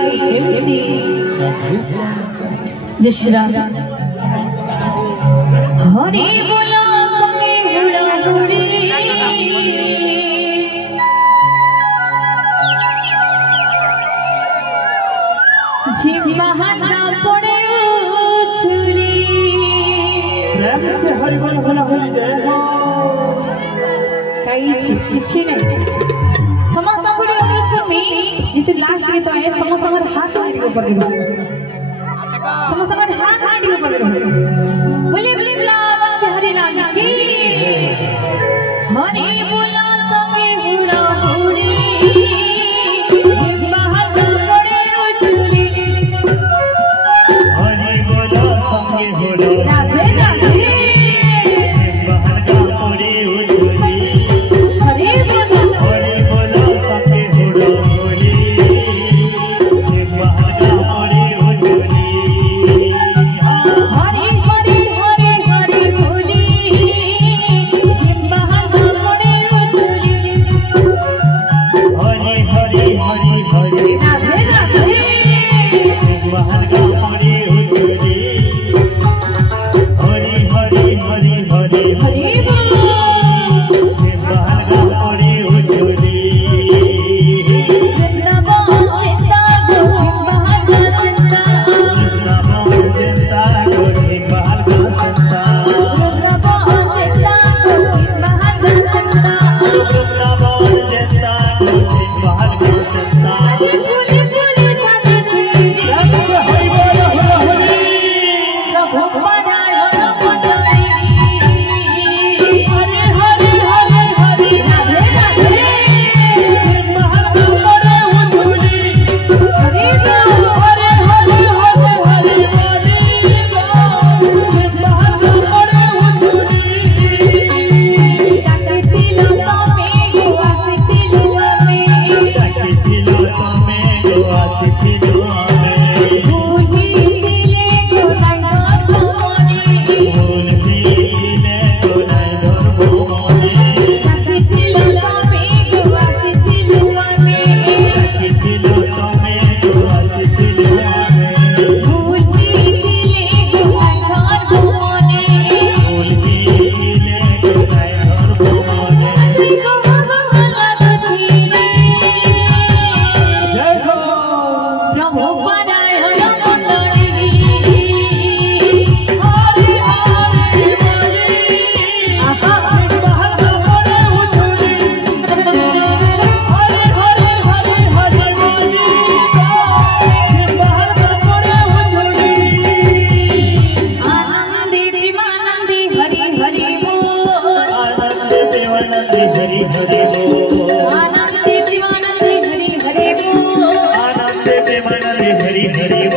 हेमसी जशरा हरि बोला संगे हुड़ा हुड़ी जिम्माना पड़े छुरी प्रेम से हरि बोला हुड़ी जय हो किसी नहीं समस्त पूरे अनुरोध में जितने लास्ट के तो है समस्त हमारे हाथ हांडी ऊपर गिरो समस्त हमारे हाथ हांडी ऊपर गिरो बोले बोले बुलावा हरि नाम की हरि बोला संगे हुड़ा हुड़ी जिम्माना पड़े छुरी हरि बोला संगे हुड़ा राधे राधे हरि हरि